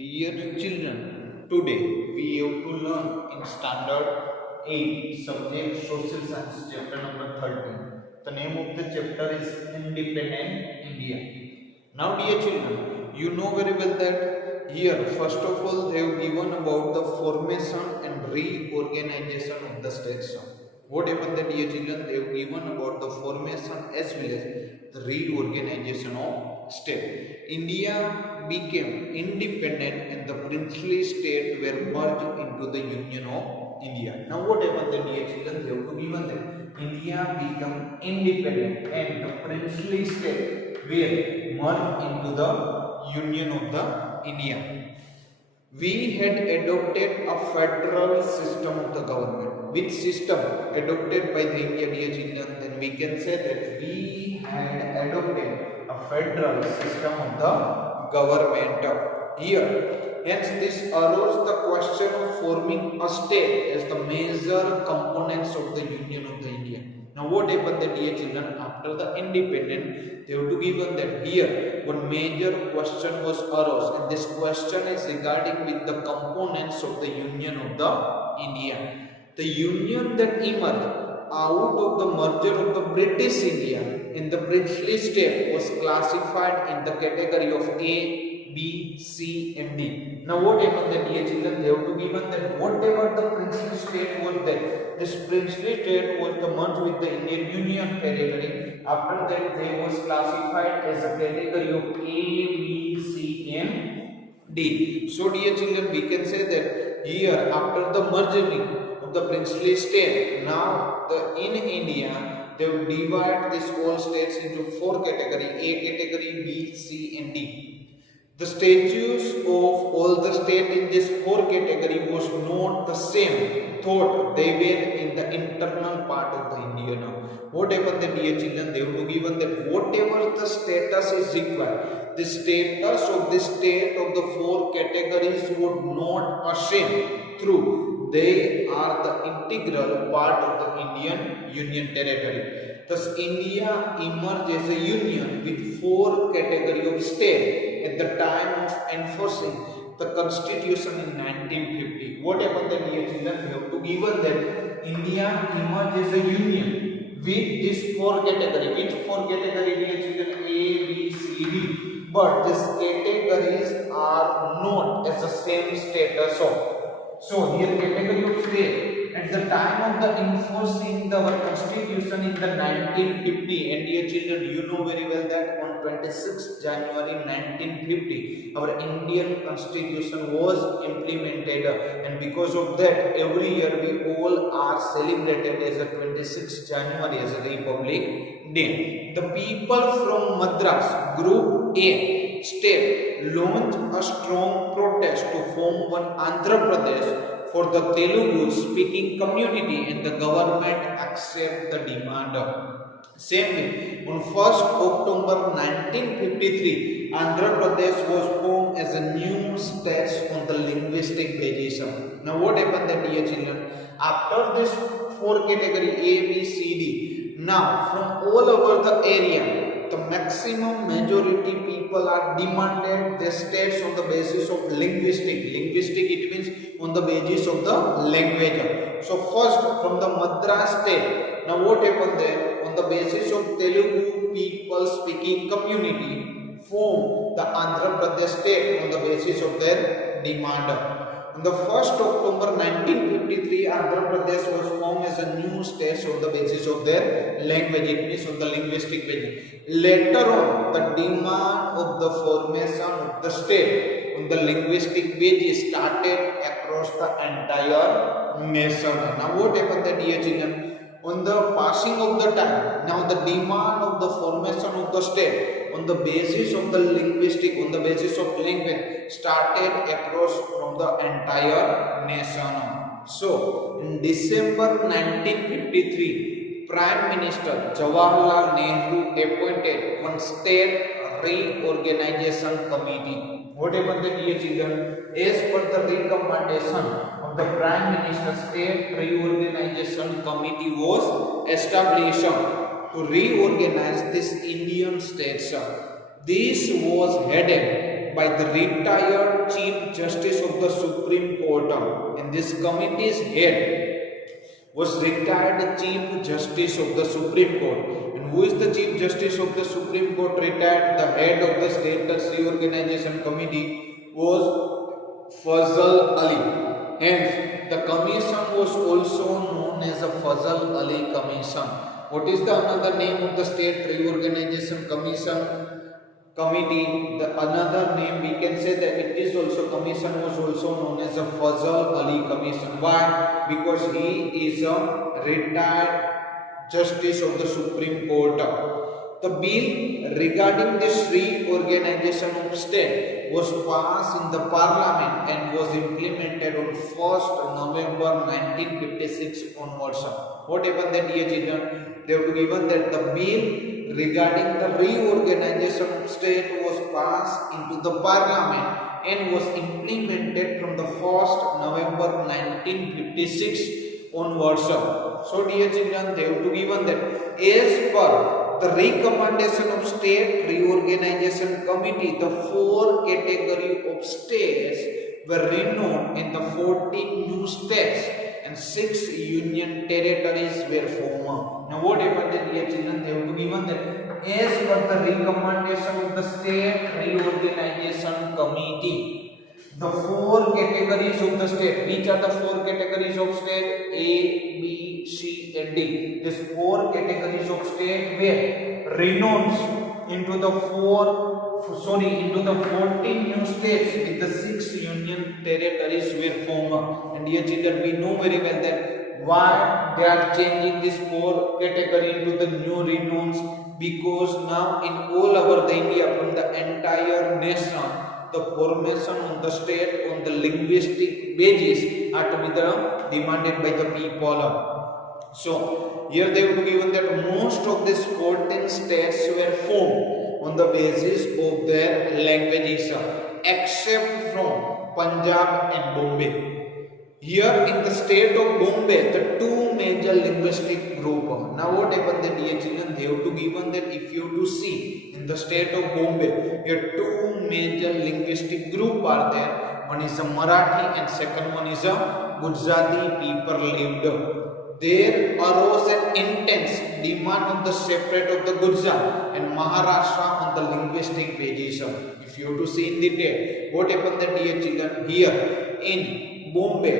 Dear children, today we have to learn in standard 8 subject social science chapter number 13. The name of the chapter is Independent India. Now dear children, you know very well that here first of all they have given about the formation and reorganization of the states. What happened that dear children, they have given about the formation as well as the reorganization of state. India became independent and the princely state were merged into the Union of India. Now what happened then dear children? They have to given that India became independent and the princely state were merged into the Union of the India. We had adopted a federal system of the government. Which system adopted by the India dear children? Then we can say that we had adopted a federal system of the government here. Hence this arose the question of forming a state as the major components of the Union of the India. Now what happened that dear children, after the independence they have to given that here one major question was arose, and this question is regarding with the components of the Union of the India. The union that emerged out of the merger of the British India in the princely state was classified in the category of A, B, C and D. Now what happened that dear children, they have to given that whatever the princely state was there, this princely state was the merged with the Indian Union territory. After that they was classified as a category of A, B, C and D. So dear children, we can say that here after the merging of the princely state, now in India they will divide these all states into four categories: A category, B, C and D. The statues of all the states in this four category was not the same, thought they were in the internal part of the India. Now what happened that dear children, they have to given that whatever the status is required, the status of the state of the four categories would not assume through they are the integral part of the Indian Union territory. Thus India emerged as a union with four categories of state at the time of enforcing the constitution in 1950. What happened then dear children? We have to given that India emerged as a union with these four categories. Which four categories dear children? A, B, C, D. But these categories are not as the same status of. So here category of state at the time of the enforcing our constitution in the 1950, and dear children, you know very well that on 26th January 1950 our Indian constitution was implemented, and because of that every year we all are celebrated as a 26th January as a Republic Day. The people from Madras Group A state launched a strong protest to form one Andhra Pradesh for the Telugu speaking community, and the government accept the demand. Same way, on 1st October 1953, Andhra Pradesh was formed as a new state on the linguistic basis. Now what happened then dear children? After this four category A, B, C, D, now from all over the area, the maximum majority people are demanded the states on the basis of linguistic. Linguistic it means on the basis of the language. So first from the Madras state, now what happened there? On the basis of Telugu people speaking community form the Andhra Pradesh state on the basis of their demand. On the 1st October 1953, Andhra Pradesh was formed as a new state on the basis of their language, it means on the linguistic basis. Later on, the demand of the formation of the state on the linguistic basis started across the entire nation. Now what happened that dear children? On the passing of the time, now the demand of the formation of the state on the basis of the linguistic, on the basis of language started across from the entire nation. So in December 1953, Prime Minister Jawaharlal Nehru appointed one state reorganization committee. What happened then dear children? As per the recommendation of the Prime Minister, State Reorganization Committee was established to reorganize this Indian states. This was headed by the retired Chief Justice of the Supreme Court. And this committee's head was retired Chief Justice of the Supreme Court. And who is the Chief Justice of the Supreme Court retired? The head of the Status Reorganization Committee was Fazal Ali. Hence, the commission was also known as the Fazal Ali Commission. What is the another name of the State Reorganization Committee? The another name we can say that it is also commission was also known as a Fazal Ali Commission. Why? Because he is a retired Justice of the Supreme Court. The bill regarding this reorganization of state was passed in the parliament and was implemented on 1st November 1956 onwards. What happened that, dear children? They have given that the bill regarding the reorganization of state was passed into the parliament and was implemented from the 1st November 1956 onwards. So dear children, they have to given that as per the recommendation of State Reorganization Committee, the 4 category of states were renowned in the 14 new states and 6 union territories were formed. Now what happened that, dear children? They have to given that as per the recommendation of the State Reorganization Committee, the 4 categories of the state. Which are the 4 categories of state? A, B, C and D. These 4 categories of state were renowned into the 14 new states with the 6 union territories were formed. And dear children, we know very well that why they are changing this 4 category into the new renowns, because now in all over the India, from the entire nation, the formation of the state on the linguistic basis are to be demanded by the people. So here they have given that most of these 14 states were formed on the basis of their languages, except from Punjab and Bombay. Here in the state of Bombay, the 2 major linguistic group. Now what happened that, dear children? They have to given that if you to see in the state of Bombay, here 2 major linguistic group are there. One is a Marathi and second one is a Gujarati people lived. There arose an intense demand of the separate of the Gujarat and Maharashtra on the linguistic basis. If you to see in detail, what happened that, dear children? Here in Bombay,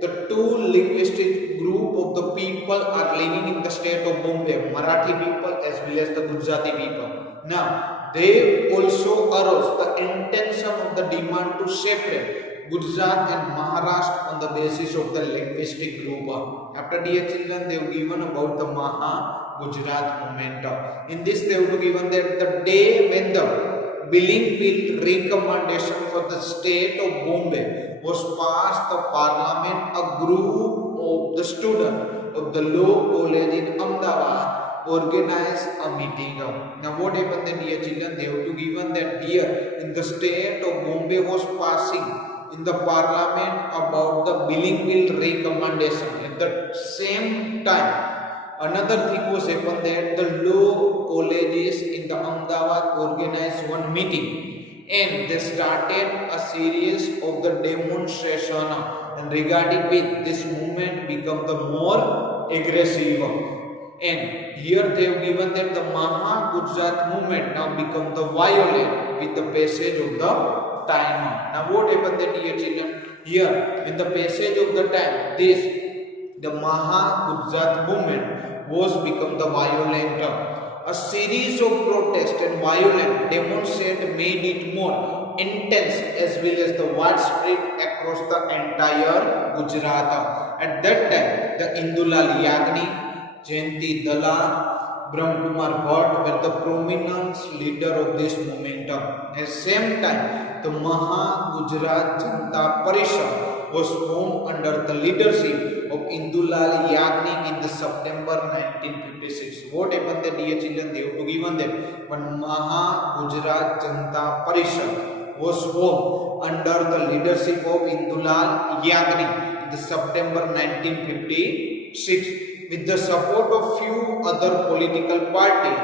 the 2 linguistic group of the people are living in the state of Bombay, Marathi people as well as the Gujarati people. Now, they also arose the intention of the demand to separate Gujarat and Maharashtra on the basis of the linguistic group. After, dear children, they have given about the Maha-Gujarat movement. In this, they have given that the day when the bilingual recommendation for the state of Bombay was passed the parliament, a group of the students of the law college in Ahmedabad organized a meeting. Now what happened then, dear children? They have to given that here in the state of Bombay was passing in the parliament about the bilingual recommendation. At the same time, another thing was happened that the law colleges in the Ahmedabad organized one meeting and they started a series of the demonstration, and regarding which this movement become the more aggressive. And here they have given that the Maha-Gujarat movement now become the violent with the passage of the time. Now what happened then, dear children? Here in the passage of the time, the Maha-Gujarat movement was become the violent. A series of protests and violent demonstrations made it more intense as well as the widespread across the entire Gujarat. At that time, the Indulal Yagnik, Jayanti Dalal, Brahmkumar Bhatt were the prominent leader of this movement. At the same time, the Maha-Gujarat Janata Parishad was formed under the leadership of Indulal Yagnik in the September 1956. What happened there, dear children? They have to given them when Maha-Gujarat Janata Parishad was formed under the leadership of Indulal Yagnik in the September 1956. With the support of few other political parties,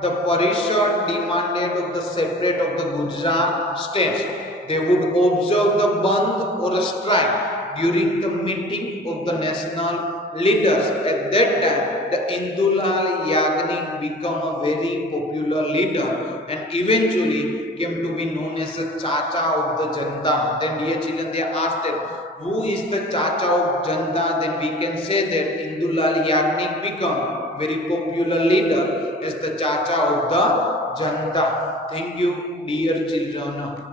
the Parishad demanded of the separate of the Gujarat states. they would observe the Bandh or a strike during the meeting of the national leaders. At that time, the Indulal Yagnik became a very popular leader and eventually came to be known as a Chacha of the Janta. Then, dear children, they asked that who is the Chacha of Janta? Then we can say that Indulal Yagnik become very popular leader as the Chacha of the Janta. Thank you, dear children.